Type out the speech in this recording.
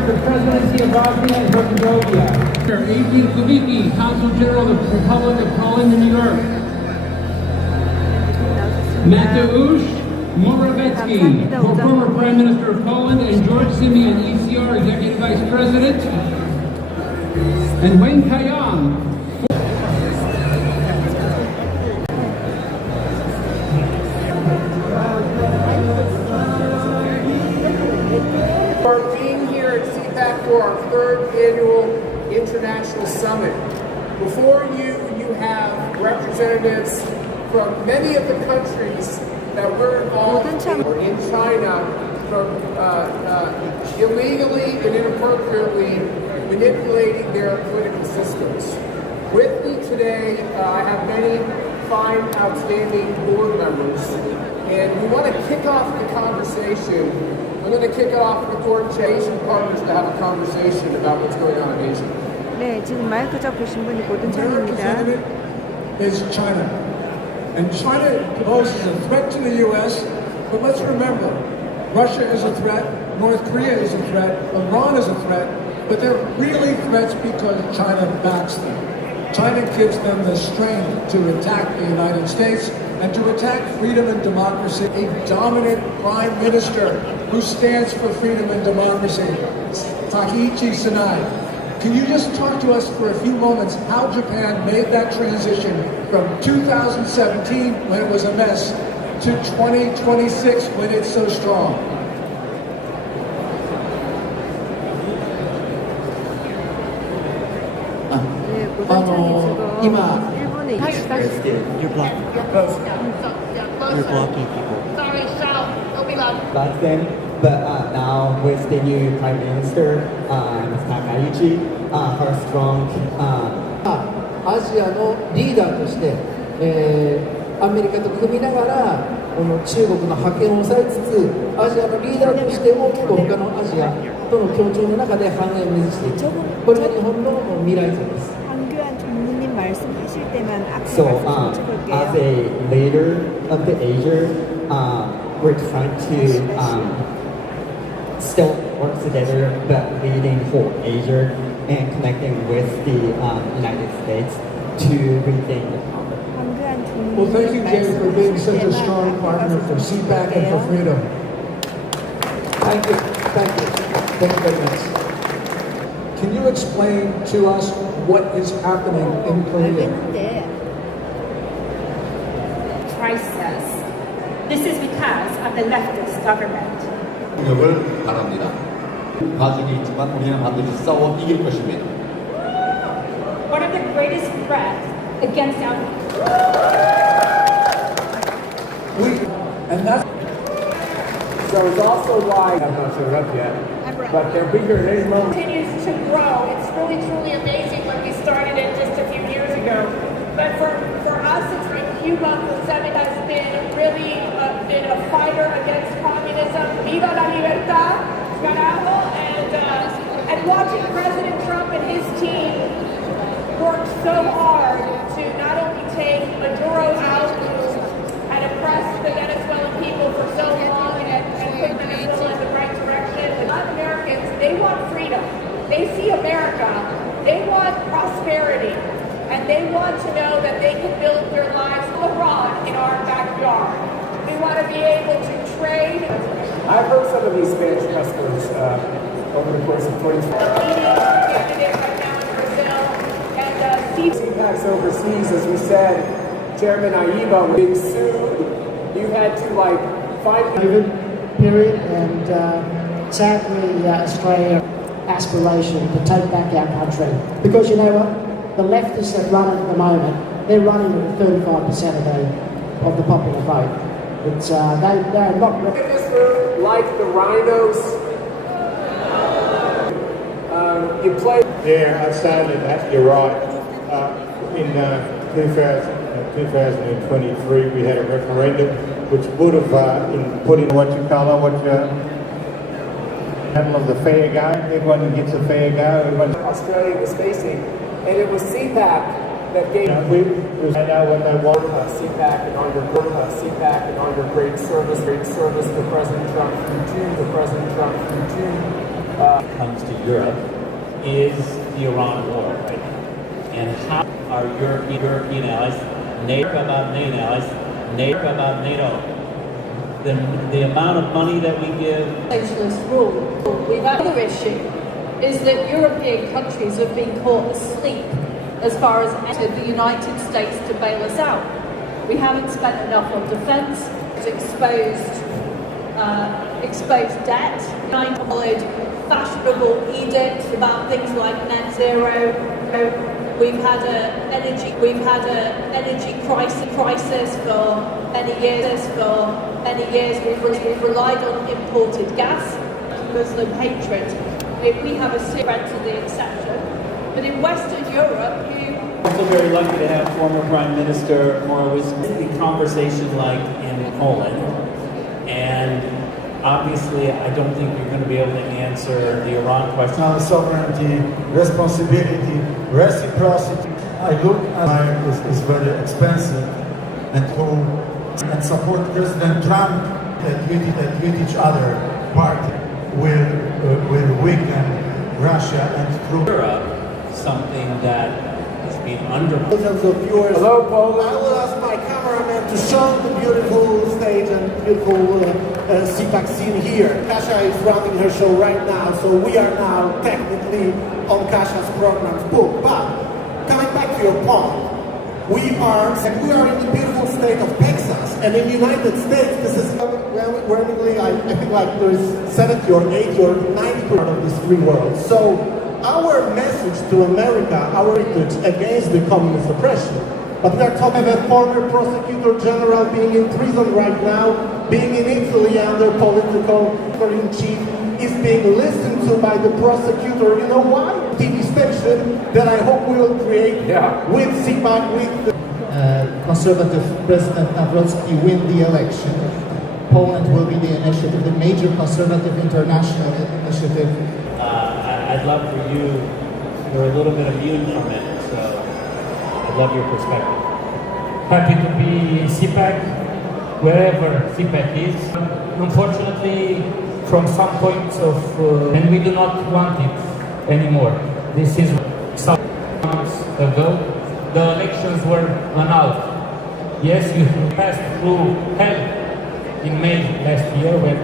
served the presidency of Bosnia and Herzegovina. Adrian Kubicki, Consul General of the Republic of Poland in New York. Mateusz Morawiecki, former Prime Minister of Poland, and George Simeon, ECR Executive Vice President. And Wen Kayang. For being here at Cpac for our third annual international summit. Before you have representatives from many of the countries that we're involved in, or in China, from illegally and inappropriately manipulating their political systems. With me today, I have many fine, outstanding board members, and we want to kick off the conversation. I'm going to kick it off with Asian partners to have a conversation about what's going on in Asia. 네, 지금 마이크 잡으신 분이 고든찬입니다. Is China. And China poses a threat to the U.S., but let's remember, Russia is a threat, North Korea is a threat, Iran is a threat, but they're really threats because China backs them. China gives them the strength to attack the United States and to attack freedom and democracy. A dominant prime minister who stands for freedom and democracy, Takeshi Sinai. Can you just talk to us for a few moments how Japan made that transition from 2017, when it was a mess, to 2026, when it's so strong? 일본에 You're blocking people. Sorry, shout. It'll be loud. Back then, but now with the new Prime Minister, Ms. Takaichi, her strong アジアのリーダーとして、アメリカと組みながらこの中国の覇権を抑えつつアジアのリーダーとして大きく他のアジアとの協調の中で繁栄を目指していくこれが日本の未来像です。 황교안 총리님 말씀하실 때만 So, 앞에 as a leader of the Asia, we're trying to still work together, but leading whole Asia and connecting with the United States to regain the power. 황교안 총리님 Well, thank you, James, for being such a strong partner for Cpac and for freedom. Thank you. Thank you. Thank you very much. Can you explain to us what is happening in Korea? Crisis. This is because of the leftist government. 공격을 바랍니다. 과정이 있지만 우리는 반드시 싸워 이길 것입니다. One of the greatest threats against our And that's So it's also why I'm not showed up yet, but they'll be here at any moment. continues to grow. It's really, truly amazing when we started it just a few years ago. But for us, it's like Cuba, the Senate has been really been a fighter against communism. Viva la libertad, carajo! And watching President Trump and his team work so hard to not only take Maduro out and oppress the Venezuelan people for so long and put Venezuela in the right direction. But Americans, they want freedom. They see America. They want prosperity. And they want to know that they can build their lives abroad in our backyard. We want to be able to trade. I've heard some of these Spanish customers over the course of 2020. Leading candidate right now in Brazil. And Cpac's overseas, as we said, Chairman Aiba was being sued. You had to find COVID period, and sadly Australia aspiration to take back our country, because you know what, the leftists that run it at the moment, they're running with 35% of the popular vote. It's they're not in this room like the rhinos. You play. Yeah, I'd say that you're right. In 2023, we had a referendum which would have put in what you colour, battle of the fair go. Everyone gets a fair go. Australia was facing, and it was Cpac that gave. I know what they want. Cpac and all your great service to President Trump, to President Trump, Comes to Europe is the Iran war right now. And how are European allies, NATO about NATO, the amount of money that we give. Socialist rule. We've had another issue is that European countries have been caught asleep as far as the United States to bail us out. We haven't spent enough on defence, exposed debt, followed fashionable edicts about things like net zero. We've had an energy crisis for many years. We've relied on imported gas, Muslim hatred. We have a spread to the exception, but in Western Europe, I'm also very lucky to have former Prime Minister Morawiecki conversation like in Poland, and obviously I don't think you're going to be able to answer the Iran question. Now, sovereignty, responsibility, reciprocity. I look at is very expensive, and support President Trump with each other party will weaken Russia and through Europe, something that is being under. Millions of viewers. Hello, Poland. I will ask my cameraman to show the beautiful stage and beautiful Cpac scene here. Kasia is running her show right now, so we are now technically on Kasia's program's book. But coming back to your point, we are in the beautiful state of Texas, and in the United States, this is overwhelmingly, I think like there's 70 or 80 or 90% of this free world. So our message to America, our heritage against the communist oppression, but we are talking about a former prosecutor general being in prison right now, being in Italy under political in-chief, is being listened to by the prosecutor. You know why? TV station that I hope we will create with Cpac, with the Conservative President Nawrocki win the election. Poland will be the initiative, the major conservative international initiative. I'd love for you, you're a little bit immune from it, so I'd love your perspective. Happy to be in Cpac, wherever Cpac is. Unfortunately, from some points of, and we do not want it anymore. This is some months ago. The elections were annulled. Yes, you passed through hell in May last year when